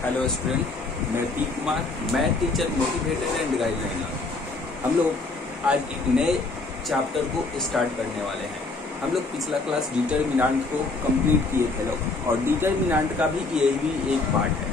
Hello student, मैं P Kumar, मैं teacher motivator and गाइडलाइनर। हम लोग आज एक नए चैप्टर को स्टार्ट करने वाले हैं। हम लोग पिछला क्लास डिटरमिनेंट को कंप्लीट किए थे लोग, और डिटरमिनेंट का भी ये भी एक पार्ट है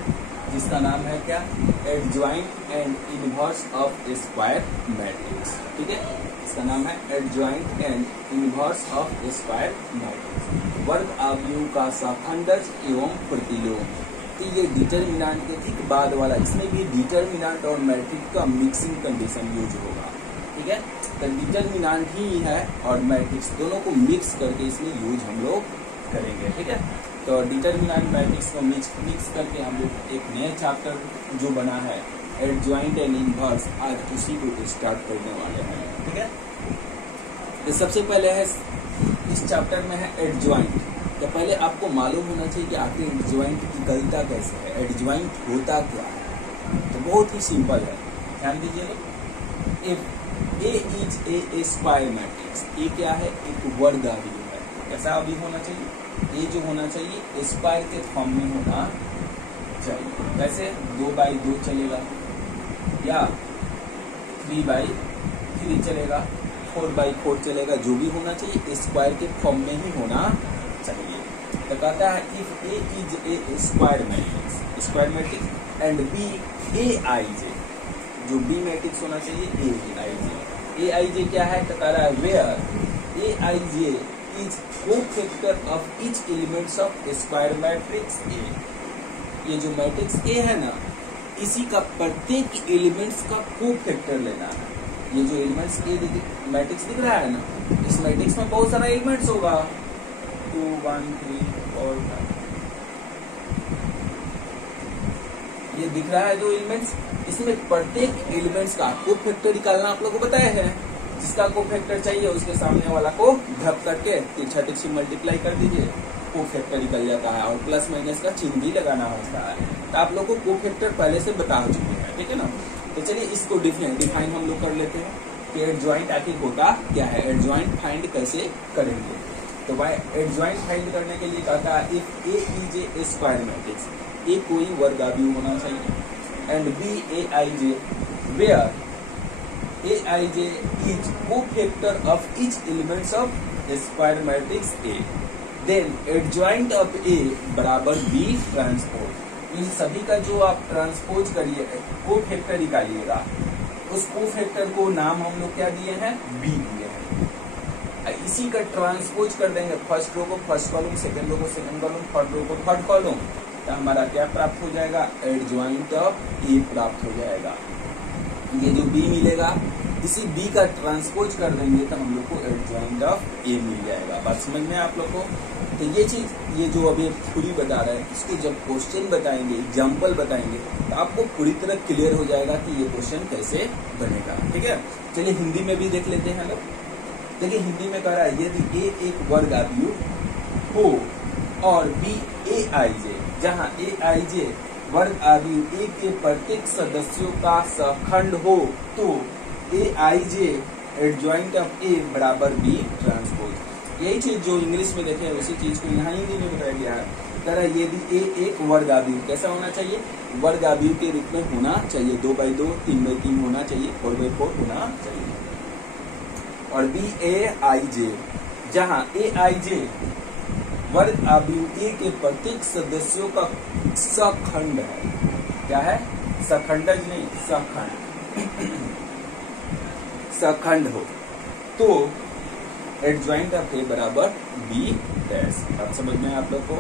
जिसका नाम है क्या, adjoint and inverse of square matrix. ठीक है, इसका नाम है adjoint and inverse of square matrix, वर्ग आव्यूह का सखंडज एवं प्रतिलोम। तो ये डिटरमिनेंट के ठीक बाद वाला, इसमें भी डिटरमिनेंट और मैट्रिक्स का मिक्सिंग कंडीशन यूज होगा। ठीक है, तो डिटरमिनेंट ही है और मैट्रिक्स दोनों को मिक्स करके इसमें यूज हम लोग करेंगे। ठीक है, तो डिटरमिनेंट मैट्रिक्स को मिक्स करके हम लोग एक नया चैप्टर जो बना है एडजॉइंट एंड इनवर्स, आज उसी को स्टार्ट करने वाले हैं। ठीक है, तो सबसे पहले है इस चैप्टर में है एडजॉइंट। तो पहले आपको मालूम होना चाहिए कि आखिर एडजॉइंट की गलता कैसे है, एडजॉइंट होता क्या है। तो बहुत ही सिंपल है, ध्यान दीजिए लोग। If A is a square matrix, ये क्या है, एक वर्ग आव्यूह है। कैसा आव्यूह होना चाहिए, ये जो होना चाहिए स्क्वायर के फॉर्म में होना चाहिए। वैसे 2/2 चलेगा या 3/3 चलेगा, 4/4 चलेगा, जो भी होना चाहिए स्क्वायर के फॉर्म में ही होना चाहिए। तो कहता है if A is a square matrix and B A I J, जो बी मैट्रिक्स होना चाहिए ए आई जे। ए आई जे क्या है, तो कह रहा है where A I J is cofactor of each elements of square matrix A. ये जो मैट्रिक्स ए है ना, इसी का प्रत्येक एलिमेंट्स का कोफैक्टर लेना है। ये जो एलिमेंट्स ए मैट्रिक्स दिख रहा है ना, इस मैट्रिक्स में बहुत सारा एलिमेंट्स होगा, 2 1 3 4 5, ये दिख रहा है जो एलिमेंट्स, इसमें प्रत्येक एलिमेंट्स का कोफैक्टर निकालना आप लोगों को बताया है। जिसका कोफैक्टर चाहिए उसके सामने वाला को ढक करके तिरछा से मल्टीप्लाई कर दीजिए, कोफैक्टर निकल जाता है, और प्लस माइनस का चिन्ह भी लगाना होता है। तो आप लोग को कोफैक्टर पहले से बता चुके हैं, ठीक है ना। तो चलिए इसको डिफाइन हम लोग कर लेते हैं कि एडजॉइंट आखिर होता क्या है, एडजॉइंट फाइंड कैसे करेंगे। तो भाई एडजॉइंट फाइंड करने के लिए कहता है if A is a square matrix, A कोई वर्ग आव्यूह होना चाहिए, and B A I J where A I J is cofactor of each elements of square matrix A, then adjoint of A बराबर बी ट्रांसपोज। इन सभी का जो आप ट्रांसपोज करिए, कोफैक्टर निकालिएगा, उस कोफैक्टर को नाम हम लोग क्या दिए हैं, बी दिए हैं। इसी का ट्रांसपोज कर देंगे, फर्स्ट रो को फर्स्ट कॉलम, सेकंड रो को सेकंड कॉलम, थर्ड रो को थर्ड कॉलम, तो हमारा क्या प्राप्त हो जाएगा, एडजॉइंट ऑफ ए प्राप्त हो जाएगा। ये जो बी मिलेगा, इसी बी का ट्रांसपोज कर देंगे तो हम लोग को एडजॉइंट ऑफ ए मिल जाएगा। बात समझ में आप लोग को। तो ये चीज, ये जो अभी थ्योरी बता रहा है, इसके जब क्वेश्चन बताएंगे, एग्जाम्पल बताएंगे, तो आपको पूरी तरह क्लियर हो जाएगा कि ये क्वेश्चन कैसे बनेगा। ठीक है, चलिए हिंदी में भी देख लेते हैं लोग। देखिए हिंदी में कह रहा है यदि ए एक वर्ग आव्यूह हो और बी ए आई जे, जहाँ ए आई जे वर्ग आव्यूह ए के प्रत्येक सदस्यों का सखंड हो, तो ए I J adjoint of A बराबर बी ट्रांसपोज। यही चीज जो इंग्लिश में देखे उसी चीज को यहाँ हिंदी में बताया गया है। कह रहा है यदि ए एक वर्ग आव्यूह, कैसा होना चाहिए, वर्ग आव्यूह के रूप में होना चाहिए, 2/2 3/3 होना चाहिए, 4/4 होना चाहिए, और बी ए आई जे, जहाँ ए आई जे वर्ग आव्यूह ए के प्रत्येक सदस्यों का सखंड है। क्या है, सखंडज नहीं, सखंड सखंड हो, तो एडजॉइंट ऑफ ए बराबर बी डैश। अब समझ में आप लोग को।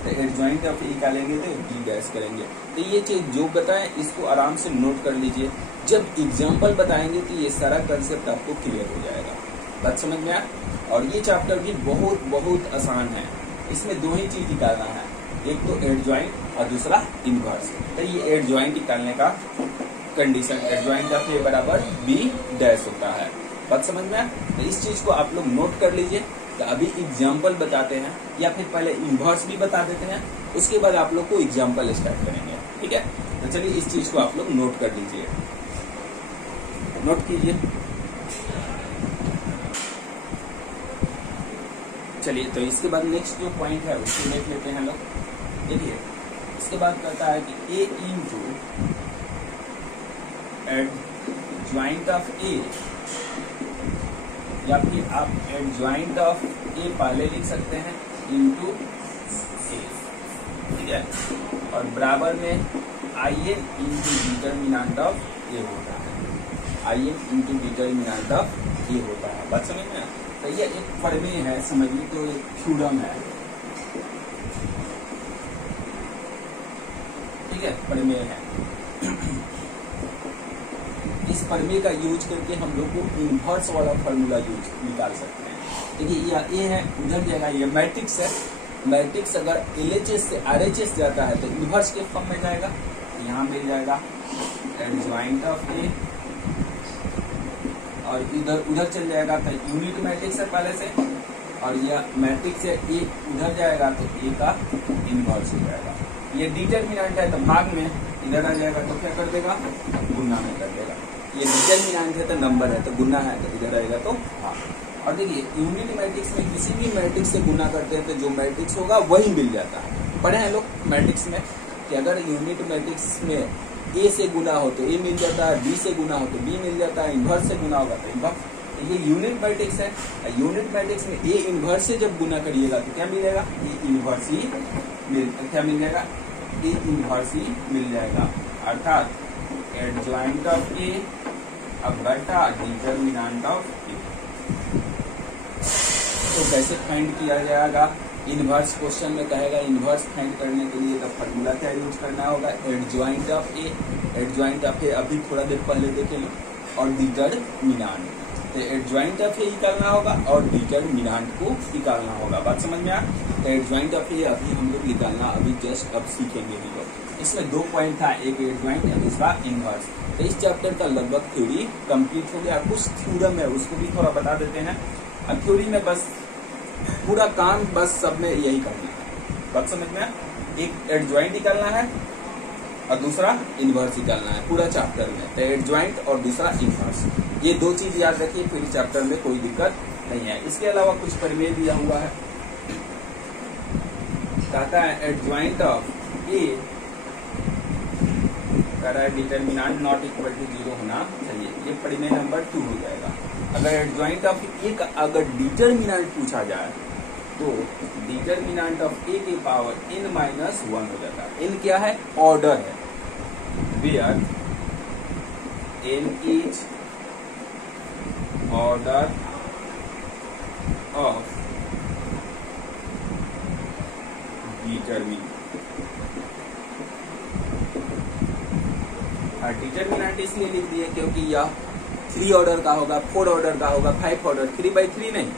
तो एडजॉइंट ऑफ ए क्या लेंगे, तो बी डैश करेंगे। तो ये चीज जो बताएं इसको आराम से नोट कर लीजिए, जब एग्जाम्पल बताएंगे तो ये सारा कंसेप्ट आपको क्लियर हो जाएगा। बात समझ में आ। और ये चैप्टर भी बहुत बहुत आसान है, इसमें दो ही चीज निकालना है, एक तो एडजॉइंट और दूसरा इनवर्स। तो ये एडजॉइंट निकालने का कंडीशन, एडजॉइंट ऑफ ए बराबर बी डैश होता है। बात समझ में आ। तो इस चीज को आप लोग नोट कर लीजिए। तो अभी एग्जाम्पल बताते हैं, या फिर पहले इनवर्स भी बता देते हैं, उसके बाद आप लोग को एग्जाम्पल स्टार्ट करेंगे। ठीक है, तो चलिए इस चीज को आप लोग नोट कर लीजिए, नोट कीजिए। चलिए तो इसके बाद नेक्स्ट जो पॉइंट है उसको देख लेते हैं लोग। देखिए इसके बाद कहता है कि ए इंटू एडज्वाइंट ऑफ ए, या फिर आप एडज्वाइंट ऑफ ए पहले लिख सकते हैं इंटू ए, ठीक है, और बराबर में I N into determinant of A होता है, I N into determinant of A होता है। बात समझ में? तो ये एक प्रमेय है, समझ ली, तो एक थ्योरम है, ठीक है, प्रमेय है। इस प्रमेय का यूज करके हम लोग को इनवर्स वाला फॉर्मूला यूज निकाल सकते हैं। देखिए यह ए है, उधर जाएगा, ये मैट्रिक्स है, मैट्रिक्स अगर एलएचएस से आरएचएस जाता है तो इनवर्स के फॉर्म में जाएगा। यहाँ मिल जाएगा एडज्वाइंट ऑफ ए, और इधर उधर चल जाएगा तो यूनिट मैट्रिक्स है पहले से, और यह मैट्रिक्स है ए उधर जाएगा तो ए का इनवर्स हो जाएगा। ये डिटर्मिनेंट है तो भाग में, इधर आ जाएगा तो क्या कर देगा, गुना में कर देगा। ये डिटर्मिनेंट है तो नंबर है, तो गुना है तो इधर आएगा तो भाग। और देखिए यूनिट मैट्रिक्स में किसी भी मैट्रिक्स से गुना करते हैं तो जो मैट्रिक्स होगा वही मिल जाता है। पढ़े हैं लोग मैट्रिक्स में कि अगर यूनिट मैट्रिक्स में ए से गुना हो तो ए मिल जाता है, बी से गुना हो तो बी मिल जाता है, इनवर्स से गुना होगा तो इनवर्स। ये यूनिट मैट्रिक्स है, यूनिट मैट्रिक्स में ए इनवर्स से जब गुना करिएगा तो क्या मिलेगा, ए इनवर्स ही क्या मिल जाएगा, ए इनवर्स ही मिल जाएगा, अर्थात एडज्वाइंट ऑफ ए अब बटा डिटर्मिनेंट ऑफ ए। तो कैसे फाइंड किया जाएगा, इनवर्स क्वेश्चन में कहेगा इनवर्स फाइंड करने के लिए तो फॉर्मूला क्या यूज करना होगा, adjoint of A, adjoint of A अभी थोड़ा देर पहले देखे लो, और डिटर्मिनेंट, तो एडज्वाइंट ऑफ ए निकालना होगा और डिटर्मिनेंट को निकालना होगा। बात समझ में आ? तो एडज्वाइंट ऑफ ए अभी हम लोग निकालना अभी जस्ट अब सीखेंगे ही लोग। इसमें 2 पॉइंट था, एक एडज्वाइंट और दूसरा इनवर्स। तो इस चैप्टर का लगभग थ्योरी कंप्लीट हो गया। कुछ थ्योरम है उसको भी थोड़ा बता देते हैं। अब थ्योरी में बस पूरा काम बस सब में यही करना है। बात समझ में? एक एडज्वाइंट निकालना है और दूसरा इनवर्स निकालना है पूरा चैप्टर में। तो एडज्वाइंट और दूसरा इनवर्स, ये 2 चीज याद रखिए, फिर चैप्टर में कोई दिक्कत नहीं है। इसके अलावा कुछ प्रमेय दिया हुआ है, कहता है adjoint of A determinant not equal to 0 होना चाहिए। ये प्रमेय नंबर 2 हो जाएगा। अगर एडज्वाइंट ऑफ ए का अगर डिटर्मिनेंट पूछा जाए तो डिटर्मिनेंट ऑफ ए की पावर n-1 हो जाता है। n क्या है, ऑर्डर है, where n is order of determinant. Determinant इसलिए लिख दिए क्योंकि यह 3 ऑर्डर का होगा, 4 ऑर्डर का होगा, 5 ऑर्डर, 3/3 नहीं,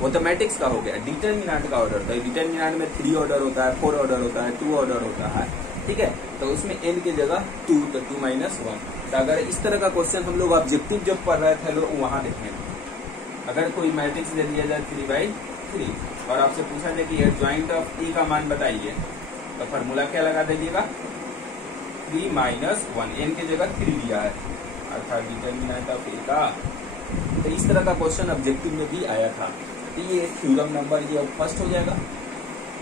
वो तो मैट्रिक्स का हो गया। डिटर्मिनेंट का ऑर्डर, तो डिटर्मिनेंट में 3 ऑर्डर होता है, 4 ऑर्डर होता है, 2 ऑर्डर होता है, ठीक है। तो उसमें n की जगह 2, तो 2-1। तो अगर इस तरह का क्वेश्चन हम लोग ऑब्जेक्टिव जब पढ़ रहे थे लोग वहां देखें, अगर कोई मैट्रिक्स दे दिया जाए 3/3 और आपसे पूछा जाए कि एडज्वाइंट ऑफ ए का मान बताइए, तो फॉर्मूला क्या लगा दीजिएगा, 3-1, n की जगह 3 दिया है, अर्थात डिटर्मिनेंट ऑफ ए का। तो इस तरह का क्वेश्चन ऑब्जेक्टिव में भी आया था। तो ये थ्योरम नंबर ये फर्स्ट हो जाएगा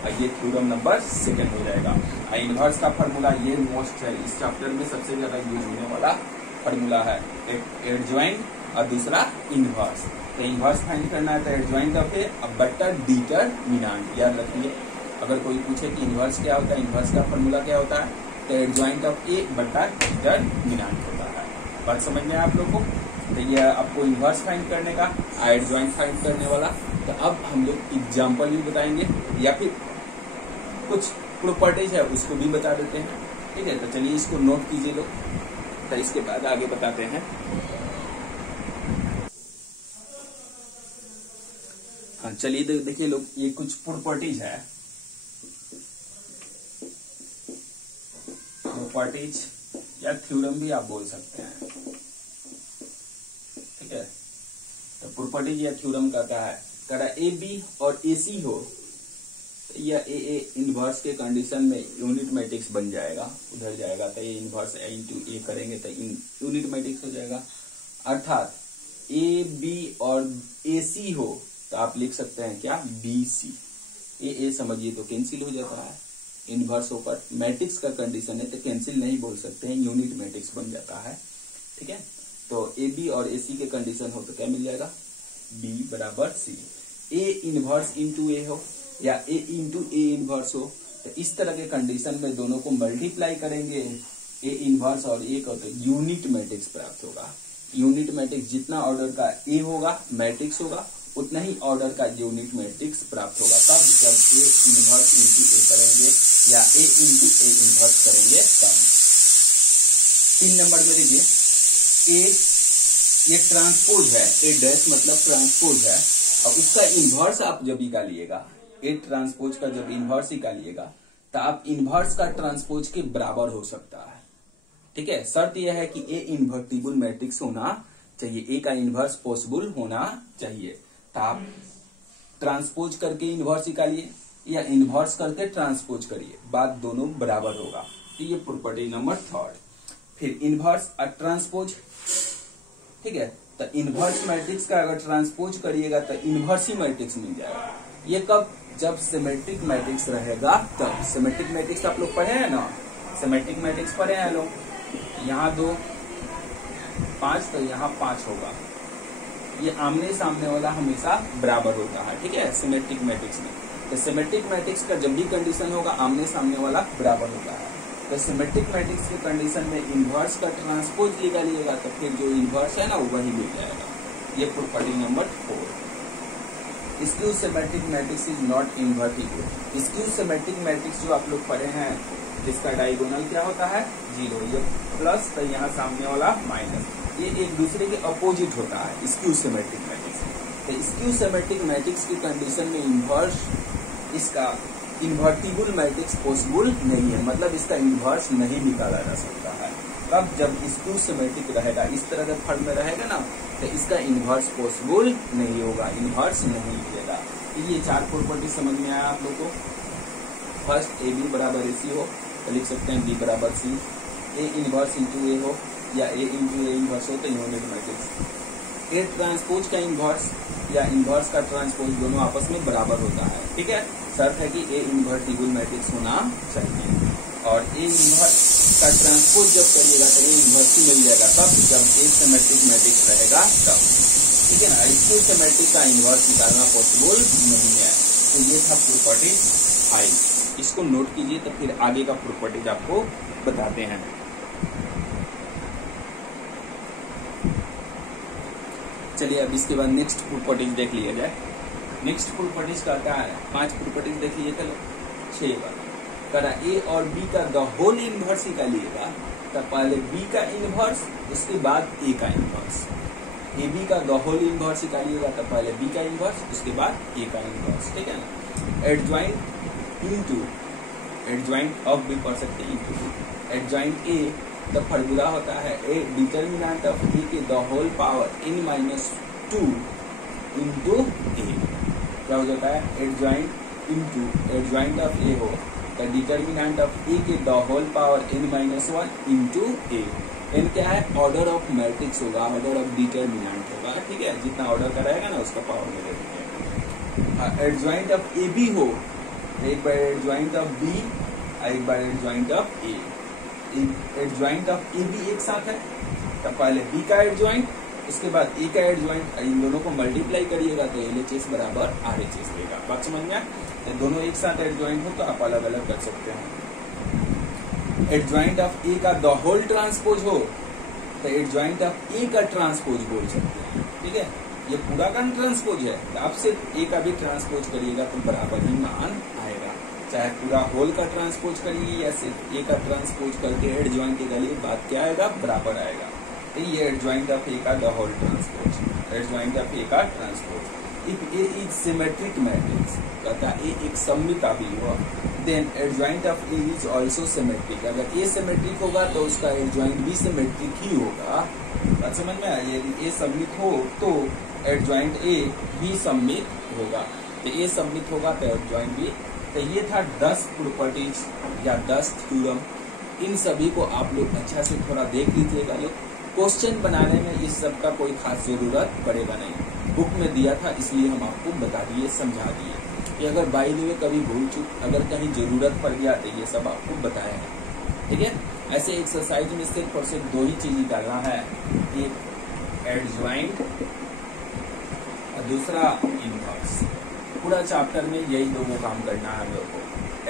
और ये थ्योरम नंबर सेकंड हो जाएगा। इनवर्स का फॉर्मूला ये मोस्ट है, इस चैप्टर में सबसे ज्यादा यूज होने वाला फॉर्मूला है, एडज्वाइंट और दूसरा इनवर्स। तो इनवर्स फाइंड करना है तो एडज्वाइंट ऑफ ए बटा डिटर्मिनेंट, याद रखिए। अगर कोई पूछे कि इनवर्स क्या होता है, इनवर्स का फॉर्मूला क्या होता है, तो एडज्वाइंट ऑफ ए बटा डिटर्मिनेंट होता है। बात समझ में आप लोग को? तो ये आपको इनवर्स फाइंड करने का, एडज्वाइंट फाइंड करने वाला। तो अब हम लोग एग्जाम्पल भी बताएंगे या फिर कुछ प्रॉपर्टीज है उसको भी बता देते हैं, ठीक है। तो चलिए इसको नोट कीजिए लोग, तो इसके बाद आगे बताते हैं। हाँ चलिए देखिए लोग, ये कुछ प्रॉपर्टीज है, प्रॉपर्टीज या थ्योरम भी आप बोल सकते हैं, ठीक है। तो प्रॉपर्टीज या थ्योरम कहता है ए बी और ए सी हो, या ए इनवर्स के कंडीशन में यूनिट मैट्रिक्स बन जाएगा, उधर जाएगा तो ए इनवर्स इंटू ए करेंगे तो यूनिट मैट्रिक्स हो जाएगा। अर्थात ए बी और ए सी हो तो आप लिख सकते हैं क्या, बी सी। ए समझिए तो कैंसिल हो जाता है, इनवर्स होकर मैट्रिक्स का कंडीशन है तो कैंसिल नहीं बोल सकते हैं, यूनिट मैट्रिक्स बन जाता है। ठीक है, तो ए बी और ए सी के कंडीशन हो तो क्या मिल जाएगा, बी बराबर सी। ए इनवर्स इंटू ए हो या ए इंटू ए इनवर्स हो, तो इस तरह के कंडीशन में दोनों को मल्टीप्लाई करेंगे, ए इनवर्स और ए का, तो यूनिट मैट्रिक्स प्राप्त होगा। यूनिट मैट्रिक्स जितना ऑर्डर का ए होगा मैट्रिक्स होगा, उतना ही ऑर्डर का यूनिट मैट्रिक्स प्राप्त होगा। तब जब ए इनवर्स इंटू ए करेंगे या ए इंटू ए इनवर्स करेंगे तब। 3 नंबर में देखिए, ए ये ट्रांसपोज है, ए डैश मतलब ट्रांसपोज है, और उसका इनवर्स आप जब निकालिएगा, ए ट्रांसपोज का जब इनवर्स निकालिएगा तो आप इनवर्स का ट्रांसपोज के बराबर हो सकता है। ठीक है, शर्त यह है कि ए इन्वर्टिबल मैट्रिक्स होना चाहिए, ए का इनवर्स पॉसिबल होना चाहिए। तो आप ट्रांसपोज करके इनवर्स निकालिए या इनवर्स करके ट्रांसपोज करिए, बात दोनों बराबर होगा। तो ये प्रॉपर्टी नंबर 3। फिर इनवर्स और ट्रांसपोज, ठीक है, तो इनवर्स मैट्रिक्स का अगर ट्रांसपोज करिएगा तो इनवर्स ही मैट्रिक्स मिल जाएगा। ये कब, जब सिमेट्रिक मैट्रिक्स रहेगा तब। सिमेट्रिक मैट्रिक्स आप लोग पढ़े हैं ना, सिमेट्रिक मैट्रिक्स पढ़े हैं लोग, यहाँ 2 5 तो यहाँ 5 होगा, ये आमने सामने वाला हमेशा बराबर होता है। ठीक है, सिमेट्रिक मैट्रिक्स में, तो सिमेट्रिक मैट्रिक्स का जब भी कंडीशन होगा आमने सामने वाला बराबर होता है। तो सिमेट्रिक मैट्रिक्स के कंडीशन में इनवर्स का ट्रांसपोज निकालिएगा तो फिर जो इनवर्स है ना वही मिल जाएगा। ये property number 4। Skew symmetric matrix is not invertible. Skew symmetric matrix जो आप लोग पढ़े हैं, जिसका डायगोनल क्या होता है 0, ये प्लस तो यहाँ सामने वाला माइनस, ये एक दूसरे के अपोजिट होता है स्क्यू सिमेट्रिक मैट्रिक्स। तो स्क्यू सिमेट्रिक मैट्रिक्स की कंडीशन में इनवर्स, इसका इन्वर्टिबल मैट्रिक्स पॉसिबल नहीं है, मतलब इसका इनवर्स नहीं निकाला जा सकता है। कब, जब स्क्यू सिमेट्रिक रहेगा, इस तरह के फॉर्म में रहेगा ना, तो इसका इनवर्स पॉसिबल नहीं होगा, इनवर्स नहीं मिलेगा। तो ये 4 प्रॉपर्टी समझ में आया आप लोग को। फर्स्ट, ए बी बराबर ए सी हो तो लिख सकते हैं बी बराबर सी। ए इनवर्स इंटू ए हो या ए इंटू ए इनवर्स हो तो यूनिट मैट्रिक्स। ए ट्रांसपोज का इनवर्स या इनवर्स का ट्रांसपोज दोनों आपस में बराबर होता है। ठीक है, शर्त है कि ए इन्वर्टिबल मैट्रिक्स होना चाहिए, और ए इनवर्स का ट्रांसपोज जब करिएगा तो ए इनवर्स ही मिल जाएगा तब, जब ए सिमेट्रिक मैट्रिक्स रहेगा तब। ठीक है ना, स्क्यू सिमेट्रिक का इनवर्स निकालना पॉसिबल नहीं है। तो ये था प्रॉपर्टी 5, इसको नोट कीजिए, तो फिर आगे का प्रॉपर्टीज आपको बताते हैं। चलिए अब इसके बाद नेक्स्ट प्रॉपर्टीज देख लिया जाए। नेक्स्ट प्रॉपर्टीज का क्या है, 5 प्रॉपर्टीज देख लीजिए, चलो 6 बार करा। ए और बी का द होल इनवर्स निकालिएगा तो पहले बी का इनवर्स, उसके बाद ए का इनवर्स। ए बी का द होल इनवर्स निकालिएगा तो पहले बी का इनवर्स, उसके बाद ए का इनवर्स। ठीक है ना, एडजॉइंट इनटू, एडजॉइंट ऑफ भी पढ़ सकते हैं, इनटू एडजॉइंट ए, तो फॉर्मूला होता है ए डिटर्मिनेंट ऑफ ए के the whole power n-2 into A. क्या हो जाता है, adjoint into adjoint of A हो तो डिटर्मिनेंट ऑफ ए के the whole power n-1 into A. N क्या है, ऑर्डर ऑफ मैट्रिक्स होगा, ऑर्डर ऑफ डिटर्मिनेंट होगा। ठीक है, जितना ऑर्डर का रहेगा ना उसका पावर में देंगे। एडजॉइंट ऑफ ए बी हो, एक बार एडजॉइंट ऑफ बी, एक बार adjoint of A. Adjoint of A B एक साथ है तो पहले बी का एडजॉइंट, उसके बाद ए का एडजॉइंट, इन दोनों को मल्टीप्लाई करिएगा तो LHS बराबर RHS देगा। बात समझ में आया, दोनों एक साथ एडजॉइंट हो तो आप अलग अलग कर सकते हैं। एडजॉइंट ऑफ ए का द होल ट्रांसपोज हो तो एडजॉइंट ऑफ ए का ट्रांसपोज बोल सकते हैं। ठीक है, ये पूरा का ट्रांसपोज है तो आप सिर्फ ए का भी ट्रांसपोज करिएगा तो बराबर ही मान आएगा, चाहे पूरा होल का ट्रांसपोज करिए या सिर्फ ए का ट्रांसपोज करके एडजॉइंट निकालिए, बात क्या आएगा, बराबर आएगा। तो ये एडजॉइंट ऑफ ए का the whole transpose, adjoint of A का transpose. If A is symmetric matrix, कहता ए एक सममिता भी हो, then adjoint of A is also symmetric. अगर ए सिमेट्रिक होगा तो उसका एडजॉइंट भी सिमेट्रिक ही होगा। बात समझ में आया, यदि ए सममित हो तो एडजॉइंट ए भी सममित होगा, तो ए सममित होगा तो एडजॉइंट भी। तो ये था 10 प्रॉपर्टीज या 10 थ्योरम। इन सभी को आप लोग अच्छा से थोड़ा देख लीजिएगा लोग, क्वेश्चन बनाने में इस सब का कोई खास जरूरत पड़ेगा नहीं, बुक में दिया था इसलिए हम आपको बता दिए, समझा दिए। कि अगर बाई द वे कभी भूल चूक अगर कहीं जरूरत पड़ गया तो ये सब आपको बताया है। ठीक है, ऐसे एक्सरसाइज में सिर्फ और सिर्फ दो ही चीज निकालना है, एक एडजॉइंट और दूसरा इनवर्स। पूरा चैप्टर में यही दो काम करना है हम लोग को,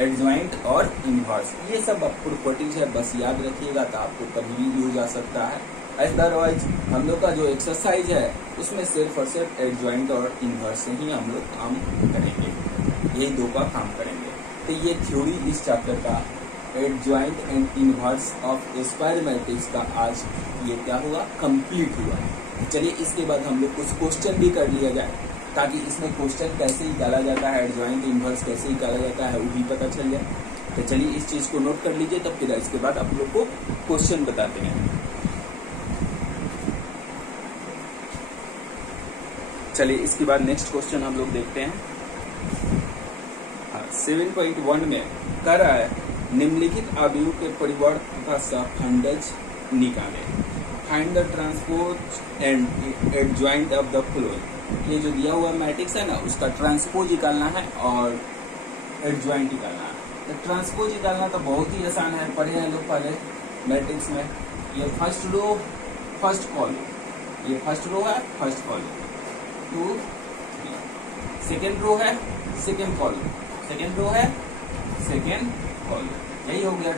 एडजॉइंट और इनवर्स। ये सब प्रॉपर्टीज है, बस याद रखिएगा तो आपको कभी भी यूज आ सकता है। अदरवाइज हम लोग का जो एक्सरसाइज है उसमें सिर्फ और सिर्फ एडजॉइंट और इनवर्स से ही हम लोग काम करेंगे, यही दो का काम करेंगे। तो ये थ्योरी इस चैप्टर का adjoint and inverse of square matrix का आज ये क्या हुआ, कंप्लीट हुआ। चलिए इसके बाद हम लोग कुछ क्वेश्चन भी कर लिया जाए, ताकि इसमें क्वेश्चन कैसे निकाला जाता है, एडजॉइंट इनवर्स कैसे निकाला जाता है वो भी पता चल जाए। तो चलिए इस चीज को नोट कर लीजिए, तब फिर इसके बाद आप लोग को क्वेश्चन बताते हैं। चलिए इसके बाद नेक्स्ट क्वेश्चन हम लोग देखते हैं। 7.1 में कह रहा है निम्नलिखित अवयव के परिवर्त का सहखंडज निकाले, find the transpose and adjoint of the flowing. ये जो दिया हुआ मैट्रिक्स है ना उसका ट्रांसपोज निकालना है और एडजॉइंट निकालना है। तो ट्रांसपोज निकालना तो बहुत ही आसान है, पढ़े हैं लोग पहले मैट्रिक्स में। ये फर्स्ट रो फर्स्ट कॉलम, ये फर्स्ट रो है फर्स्ट कॉलम, 2 3, सेकेंड रो है सेकेंड कॉलम, सेकेंड रो है सेकेंड कॉलम, यही हो गया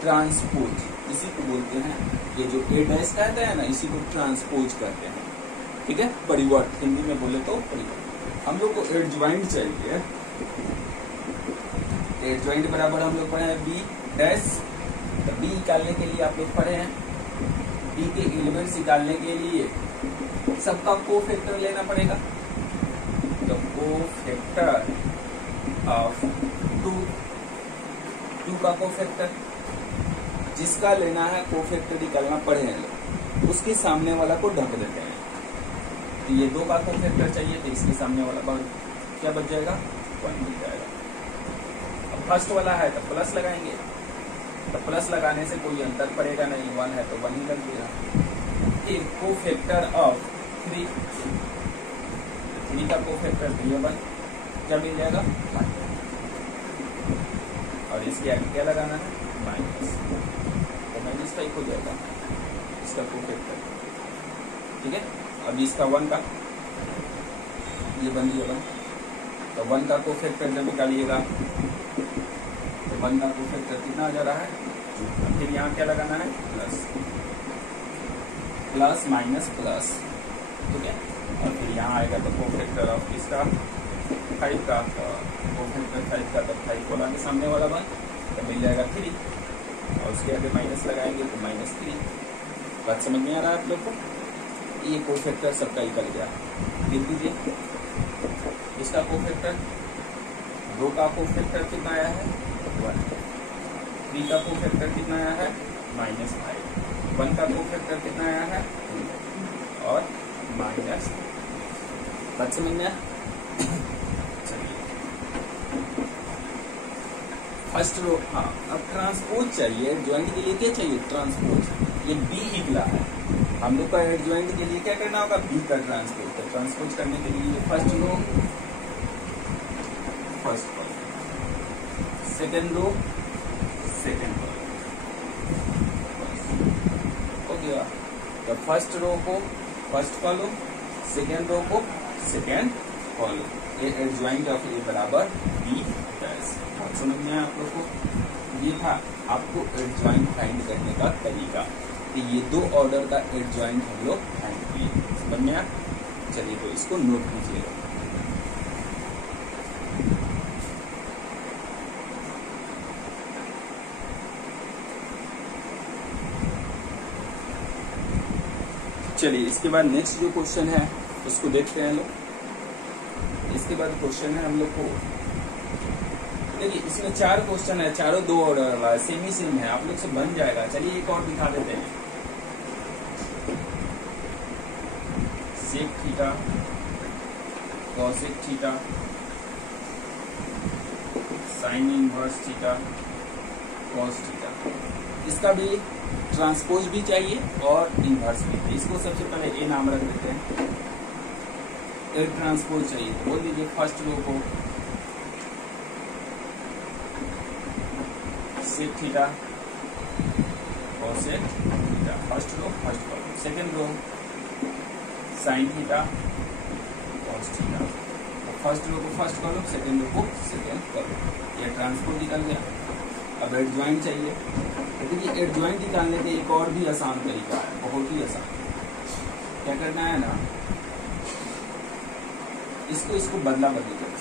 ट्रांसपोज। इसी को बोलते हैं, ये जो ए डैश कहते हैं ना इसी को ट्रांसपोज कहते हैं। ठीक है, परिवर्त हिंदी में बोले तो परिवर्त। हम लोग को एडजॉइंट चाहिए, एडजॉइंट बराबर हम लोग पढ़े हैं बी डैश। तो बी निकालने के लिए आप लोग पढ़े हैं, बी के एलिमेंट्स निकालने के लिए सबका कोफैक्टर लेना पड़ेगा। तो कोफैक्टर ऑफ 2 का कोफैक्टर, जिसका लेना है कोफैक्टर निकालना पड़े हैं लोग, उसके सामने वाला को ढक देते हैं। तो ये 2 का कोफैक्टर चाहिए, तो इसके सामने वाला क्या बच जाएगा, 1 मिल जाएगा। अब फर्स्ट वाला है तो प्लस लगाएंगे, तो प्लस लगाने से कोई अंतर पड़ेगा नहीं, 1 है तो 1 ही लग गया। एक कोफैक्टर ऑफ 3 का कोफैक्टर 3 क्या मिल जाएगा, 5। और इसके आगे क्या लगाना है, माइनस, तो माइनस टाइप हो जाएगा इसका कोफैक्टर। ठीक है, अब इसका 1 का ये बन गया 1, तो 1 का कोफैक्टर जब निकालिएगा तो 1 का कोफैक्टर कितना आ जा रहा है, फिर यहाँ क्या लगाना है, प्लस, प्लस माइनस प्लस। ठीक है, और फिर यहाँ आएगा तो कोफैक्टर ऑफ इसका 5 का, कोफैक्टर 5 का, तो 5 वाला के सामने वाला 1 तो मिल जाएगा 3, और उसके आगे माइनस लगाएंगे तो -3। बात समझ में आ रहा है आप लोग को, ये कोफैक्टर सबका निकल गया। लिख दीजिए इसका कोफैक्टर, 2 का कोफैक्टर कितना आया है, 1, 3 का कोफैक्टर कितना आया है, -5, 1 का कोफैक्टर कितना आया है, 2 और माइनस। बात समझ में आया। चलिए फर्स्ट रो, हाँ अब ट्रांसपोज चाहिए, एडजॉइंट के लिए क्या चाहिए, ट्रांसपोज। ये बी निकला है, हम लोग का एडजॉइंट के लिए क्या करना होगा, बी का ट्रांसपोज। तो ट्रांसपोज करने के लिए first row first column, second row second column, हो गया। तो फर्स्ट रो को फर्स्ट कॉलम, सेकेंड रो को सेकेंड कॉलम, ये एडजॉइंट ऑफ ए बराबर बी डैश। बात समझ में आया आप लोग को, ये था आपको एडजॉइंट फाइंड करने का तरीका। तो ये 2 ऑर्डर का एडजॉइंट हम लोग फाइंड किए, समझ में आया। चलिए तो इसको नोट कीजिएगा। चलिए इसके बाद नेक्स्ट जो क्वेश्चन है उसको देखते हैं लोग। इसके बाद क्वेश्चन है हम लोग को, देखिए इसमें 4 क्वेश्चन है, चारों 2 ऑर्डर वाला है, सेम ही सेम है, आप लोग से बन जाएगा। चलिए एक और दिखा देते हैं, sec theta, cosec theta, sine inverse theta, cos theta. इसका भी ट्रांसपोज भी चाहिए और इनवर्स भी। इसको सबसे पहले ए नाम रख देते हैं, ए ट्रांसपोज चाहिए तो बोल दीजिए फर्स्ट रो को sec theta cosec theta, first row first column, second row sine theta cos theta, first row को फर्स्ट कॉलम, सेकेंड रो को सेकेंड कॉलम, ये ट्रांसपोज निकल गया। अब एडजॉइंट चाहिए, तो देखिए एडजॉइंट निकालने के एक और भी आसान तरीका है, बहुत ही आसान। क्या करना है ना, इसको बदला बदली करना,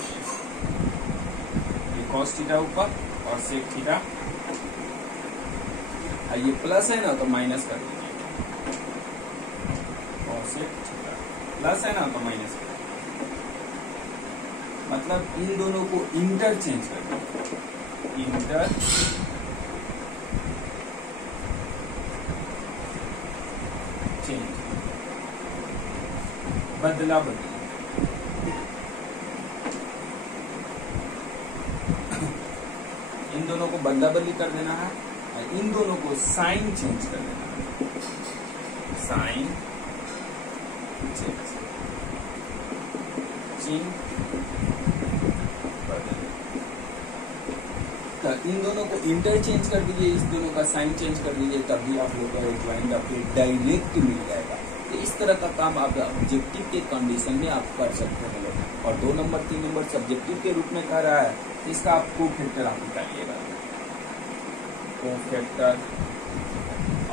ये कॉस थीटा ऊपर और सेक थीटा, ये प्लस है ना तो माइनस कर दीजिए, कॉसेक थीटा प्लस है ना तो माइनस कर दीजिए, मतलब इन दोनों को इंटरचेंज कर दीजिए, इंटरचेंज, बदला बदली, इन दोनों को बदला बदली कर देना है, इन दोनों को साइन चेंज कर देना है, साइन चेंज, तो इन दोनों को इंटरचेंज कर दीजिए, इस दोनों का साइन चेंज कर दीजिए, तब भी आप लोगों का एडजॉइंट आपको डायरेक्ट मिल जाएगा। तो इस तरह का काम आप ऑब्जेक्टिव के कंडीशन में आप कर सकते हैं। और 2 नंबर 3 नंबर सब्जेक्टिव के रूप में कह रहा है, तो इसका आप कोफैक्टर आप निकालिएगा, cofactor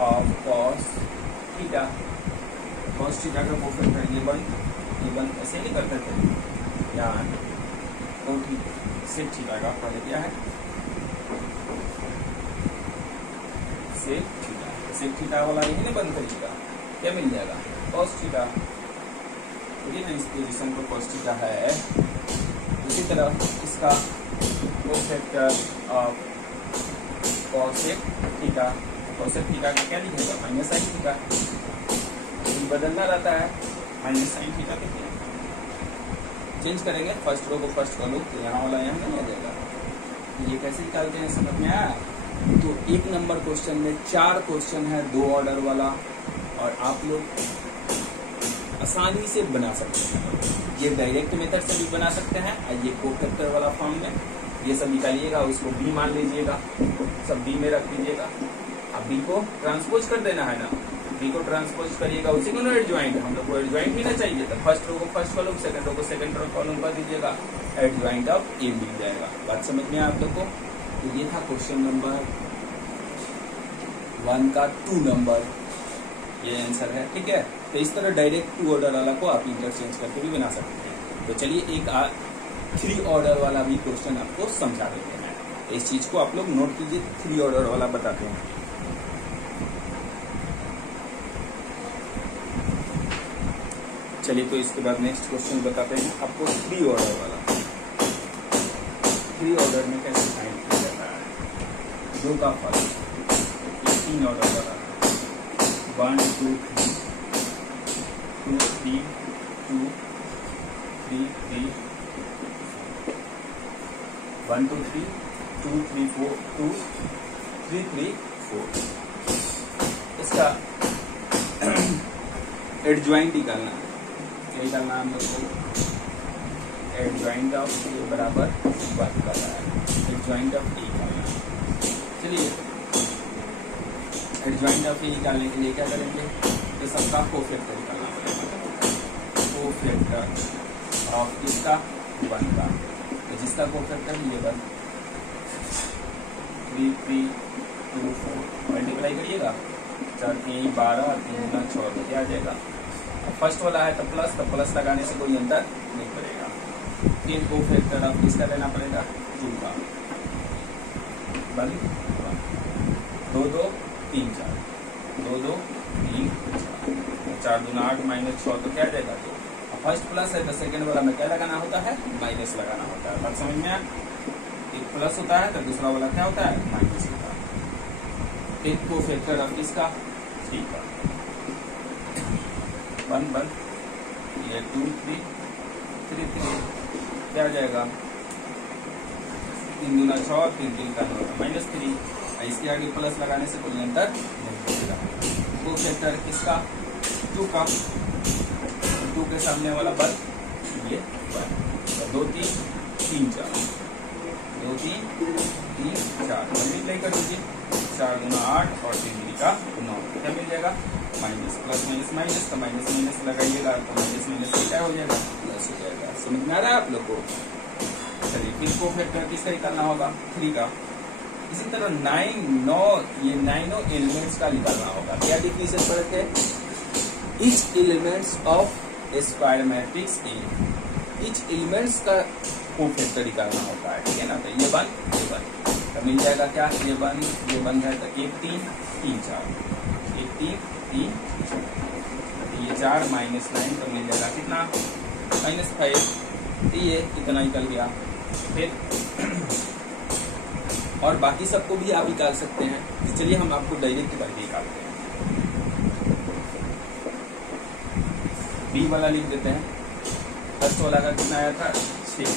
of cos theta, cos theta का कोफैक्टर ये वन ऐसे नहीं करते थे, यहाँ सेक थीटा का पहले क्या है, सेक थीटा, सेक थीटा वाला यही नहीं बंद करिएगा, क्या मिल जाएगा, कॉस थीटा, देखिए ना इस पोजीशन पर कॉस थीटा है। इसी तरह इसका cofactor of cosec theta, cosec theta का क्या लिखेगा, माइनस साइन थीटा, बदलना रहता है, माइनस साइन थीटा देखिए, चेंज करेंगे फर्स्ट रो को फर्स्ट कर लो, तो यहाँ वाला यहाँ नहीं आ जाएगा। ये कैसे निकालते हैं समझ में आया? तो 1 नंबर क्वेश्चन में 4 क्वेश्चन है 2 ऑर्डर वाला, और आप लोग आसानी से बना सकते हैं। ये डायरेक्ट मेथड से भी बना सकते हैं, ये कोफैक्टर वाला फॉर्म में ये सब निकालिएगा, उसको बी मान लीजिएगा, सब बी में रख दीजिएगा। अब बी को ट्रांसपोज कर देना है ना, बी को ट्रांसपोज करिएगा, उसी को ना एडजॉइंट, हम लोग को एडजॉइंट ही ना चाहिए, तो फर्स्ट रो को फर्स्ट कॉलम, सेकंड रो को सेकंड कॉलम कर दीजिएगा, एडजॉइंट ऑफ ए मिल जाएगा। बात समझ में आप लोग को? तो ये था क्वेश्चन नंबर 1 का 2 नंबर, ये आंसर है, ठीक है। तो इस तरह डायरेक्ट 2 ऑर्डर वाला को आप इंटरचेंज करके भी बना सकते हैं। तो चलिए एक 3 ऑर्डर वाला भी क्वेश्चन आपको समझा देते हैं। इस चीज को आप लोग नोट कीजिए, 3 ऑर्डर वाला बताते हैं। चलिए तो इसके बाद नेक्स्ट क्वेश्चन बताते हैं आपको 3 ऑर्डर वाला। 3 ऑर्डर में कैसे फाइंड किया जाता है, 2 का फल, 3 ऑर्डर वाला 1 2 3 2 3 2 3 3 1 2 3 2 3 4 2 3 3 4। इसका एडजॉइंट निकालना है, क्या निकालना है हम लोग को, एडजॉइंट ऑफ ए बराबर 1 कर रहा है, एडजॉइंट ऑफ ए निकालना है। चलिए एडजॉइंट ऑफ ए निकालने के लिए क्या करेंगे, तो सबका कोफैक्टर निकालना पड़ेगा, कोफैक्टर ऑफ इसका 1 का, तो जिसका कोफैक्टर ये 1 3 3 2 4 मल्टीप्लाई करिएगा, 4 3 12 3 गुना 6 तो क्या आ जाएगा। फर्स्ट वाला है तो प्लस लगाने से कोई अंतर नहीं पड़ेगा। 3 कोफैक्टर ऑफ किसका लेना पड़ेगा, 2 का, 1 2 2 3 4 2 2 3 4 2 8 माइनस 6 तो क्या आ जाएगा 2। फर्स्ट प्लस है तो सेकंड वाला में क्या लगाना होता है, माइनस लगाना होता है। बात समझ में आया? एक प्लस होता है तो दूसरा वाला क्या होता है, माइनस होता है। एक कोफैक्टर ऑफ किसका, 3 का, 1 1 ये 2 3 3 3 क्या आ जाएगा, 3 गुना 6 3 3 का माइनस 3, इसके आगे प्लस लगाने से कोई अंतर नहीं पड़ेगा। कोफैक्टर किसका, 2 का, 2 के सामने वाला 1 ये 1, 2 3 3 4, 2 3 3 4 मल्टीप्लाई कर दीजिए, 4 गुना 8 और 3 3 का 9, क्या मिल जाएगा माइनस, प्लस माइनस माइनस, तो माइनस माइनस लगाइएगा तो माइनस माइनस क्या हो जाएगा प्लस हो जाएगा। समझ में आ रहा है आप लोग को? चलिए फिर कोफैक्टर किसका निकालना होगा 3 का। इसी तरह 9 एलिमेंट्स का निकालना होगा। क्या डिफिनेशन पर है? Each elements of square matrix A, each elements का कोफैक्टर निकालना होता है, ठीक है ना। तो ये 1 तो मिल जाएगा क्या, ये 1 है तो 1 3 3 4, 1 3 3 ये 4 माइनस 9 तो मिल जाएगा कितना -5, तो ये इतना निकल गया। फिर और बाकी सबको भी आप निकाल सकते हैं। तो चलिए हम आपको डायरेक्ट करके निकालते हैं। बी वाला लिख देते हैं। फर्स्ट वाला का कितना आया था 6,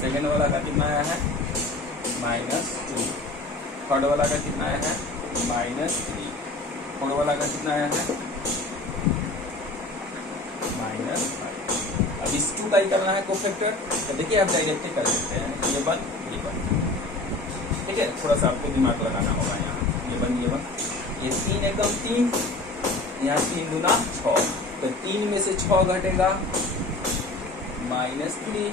सेकेंड वाला का कितना आया है -2, थर्ड वाला का कितना आया है -3, फोर्थ वाला का कितना आया है -5। अब इस 2 का ही करना है कोफैक्टर, तो देखिए आप डायरेक्ट कर सकते हैं, ये 1 ठीक है। थोड़ा सा आपको दिमाग लगाना होगा यहाँ, ये 1 ये 3 एकदम 3, यहाँ 3 गुना 6, तो 3 में से 6 घटेगा -3,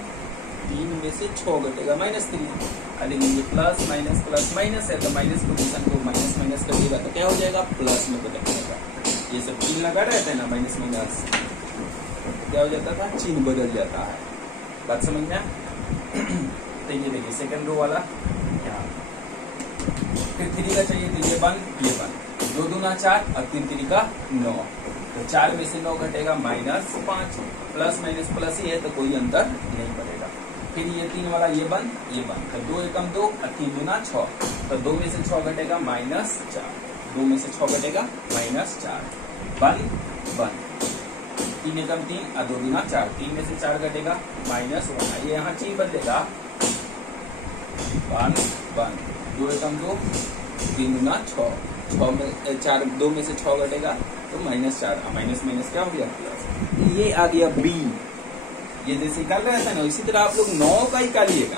3 में से 6 घटेगा -3। लेकिन ये प्लस माइनस है तो माइनस पोजीशन को माइनस माइनस करिएगा तो क्या हो जाएगा प्लस में बदल जाएगा। ये सब चिन्ह लगा रहे थे ना माइनस माइनस, क्या हो जाता था चिन्ह बदल जाता है। बात समझ में? तो ये देखिए सेकंड रो वाला यहाँ, फिर 3 का चाहिए तो ये 1 2 दूना 4 और 3 3 का 9, तो 4 में से 9 घटेगा -5, प्लस माइनस प्लस ही है तो कोई अंतर नहीं पड़ेगा। फिर ये 3 वाला ये 1 तो 2 एकम 2 और 3 दूना 6, तो 2 में से 6 घटेगा -4, 2 में से 6 घटेगा -4, 1 3 एकम 3 और 2 दूना 4, 3 में से 4 घटेगा -1, ये यहाँ चीज बदलेगा 1 2 एकम 2 3 गुना 6 में 4, 2 में से 6 घटेगा तो -4, माइनस माइनस क्या हो गया प्लस। ये आ गया बी, ये जैसे निकाल रहा था ना इसी तरह आप लोग 9 का ही निकालिएगा।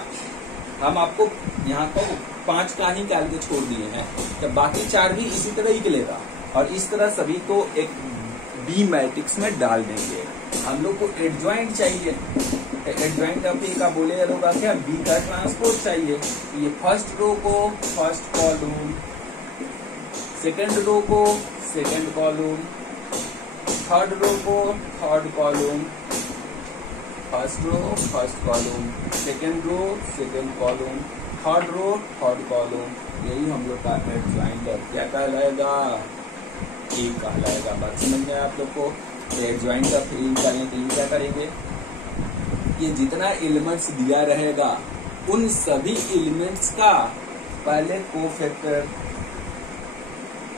हम आपको यहाँ को 5 का ही निकाल के छोड़ दिए हैं, तो बाकी 4 भी इसी तरह ही निकलेगा और इस तरह सभी को एक बी मैट्रिक्स में डाल देंगे। हम लोग को एडजॉइंट चाहिए, एडजॉइंट का बोले लोग क्या बी का ट्रांसपोज चाहिए। ये फर्स्ट रो को फर्स्ट कॉलम, सेकंड रो को सेकंड कॉलम, थर्ड रो को third column, first row first column, second row second column, third row third column, यही हम लोग का एडजॉइंट क्या कहलाएगा ए कहलाएगा। बात समझ में आप लोग को? एडजॉइंट का फिर निकालने के लिए क्या करेंगे, ये जितना एलिमेंट्स दिया रहेगा उन सभी एलिमेंट्स का पहले कोफैक्टर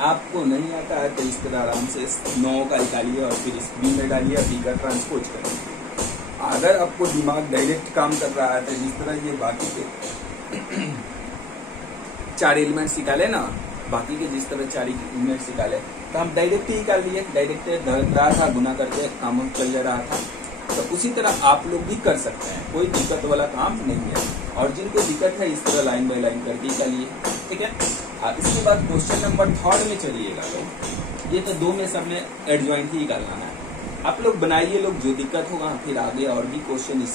आपको नहीं आता है तो इस तरह आराम से 9 का निकालिए और फिर इस बी में डालिए, बी का ट्रांसपोज करिए। अगर आपको दिमाग डायरेक्ट काम कर रहा है तो जिस तरह ये बाकी के 4 एलिमेंट्स निकाले ना, बाकी के जिस तरह 4 एलिमेंट्स निकाले तो हम डायरेक्ट ही निकाल लिए, डायरेक्ट धर रहा था गुना करके काम चल रहा था। तो उसी तरह आप लोग भी कर सकते हैं, कोई दिक्कत वाला काम नहीं है। और जिनको दिक्कत है इस तरह लाइन बाय लाइन करके निकालिए, ठीक है। इसके बाद क्वेश्चन नंबर 3 में चलिएगा लोग, ये तो 2 में सब में एडजॉइंट ही निकालना है। आप लोग बनाइए लोग, जो दिक्कत होगा फिर आगे और भी क्वेश्चन इस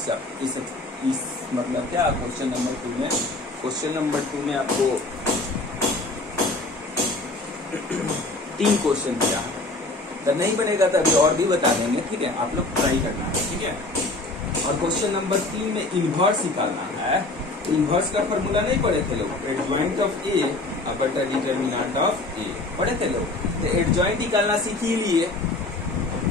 मतलब क्या क्वेश्चन नंबर 2 में, क्वेश्चन नंबर 2 में आपको 3 क्वेश्चन दिया है, तो नहीं बनेगा तो अभी और भी बता देंगे, ठीक है। आप लोग ट्राई करना है, ठीक है। और क्वेश्चन नंबर 3 में इनवर्स निकालना है। इनवर्स का फॉर्मूला नहीं पढ़े थे लोग, एडजॉइंट ऑफ ए बटा डिटरमिनेंट ऑफ ए पढ़े थे लोग, तो एडजॉइंट निकालना सीख ही लिए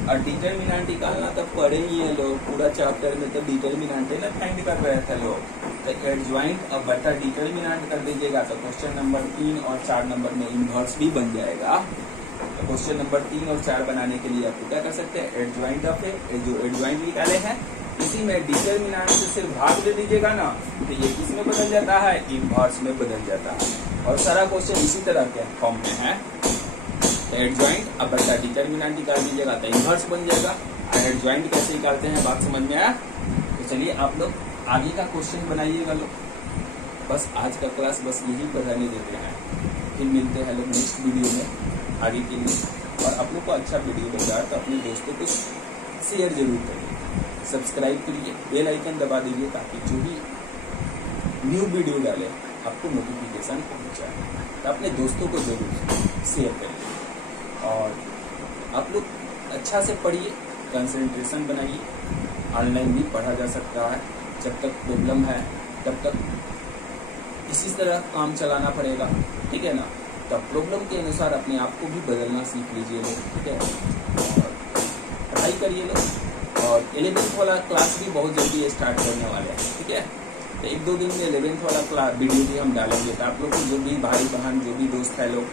और डिटरमिनेंट निकालना तो पढ़े ही है लोग, पूरा चैप्टर में तो डिटरमिनेंट ना फाइंड कर रहे थे लोग। तो एडजॉइंट और बटा डिटरमिनेंट कर दीजिएगा तो क्वेश्चन नंबर 3 और 4 नंबर में इनवर्स भी बन जाएगा। तो क्वेश्चन नंबर 3 और 4 बनाने के लिए आपको क्या कर सकते हैं, एडजॉइंट ऑफ ए, जो एडजॉइंट निकाले हैं इसी में डिटरमिनेंट से सिर्फ भाग दे दीजिएगा ना, तो ये किस में बदल जाता है, इनवर्स में बदल जाता है। और सारा क्वेश्चन इसी तरह के फॉर्म में है। एडजॉइंट अब बटा डिटरमिनेंट निकाल दीजिएगा तो इनवर्स बन जाएगा। हेड ज्वाइंट कैसे निकालते हैं, बात समझ में आया? तो चलिए आप लोग आगे का क्वेश्चन बनाइएगा लोग। बस आज का क्लास बस यही बताने देते हैं, फिर मिलते हैं लोग नेक्स्ट वीडियो में आगे के लिए। और आप लोग को अच्छा वीडियो लगा तो अपने दोस्तों को शेयर जरूर करिए, सब्सक्राइब करिए, बेल आइकन दबा दीजिए ताकि जो भी न्यू वीडियो डाले आपको नोटिफिकेशन पहुंच जाए। तो अपने दोस्तों को जरूर शेयर करिए और आप लोग अच्छा से पढ़िए, कंसंट्रेशन बनाइए। ऑनलाइन भी पढ़ा जा सकता है, जब तक प्रॉब्लम है तब तक इसी तरह काम चलाना पड़ेगा, ठीक है ना? तो प्रॉब्लम के अनुसार अपने आप को भी बदलना सीख लीजिए लोग, ठीक है? और पढ़ाई करिए लोग। और 11th वाला क्लास भी बहुत जल्दी स्टार्ट करने वाले हैं, ठीक है? तो 1-2 दिन में 11th वाला क्लास वीडियो भी हम डालेंगे। तो आप लोग को जो भी भाई बहन जो भी दोस्त है लोग,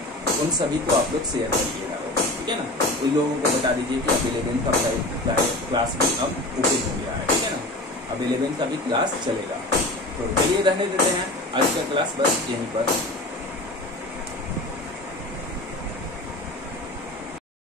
उन सभी को आप लोग शेयर करिएगा लोग, ठीक है ना? उन लोगों को बता दीजिए कि अब 11th का क्लास भी अब ओपन हो गया है, ठीक है ना? अब 11th का भी क्लास चलेगा। तो चलिए रहने देते हैं आज का क्लास बस यहीं पर।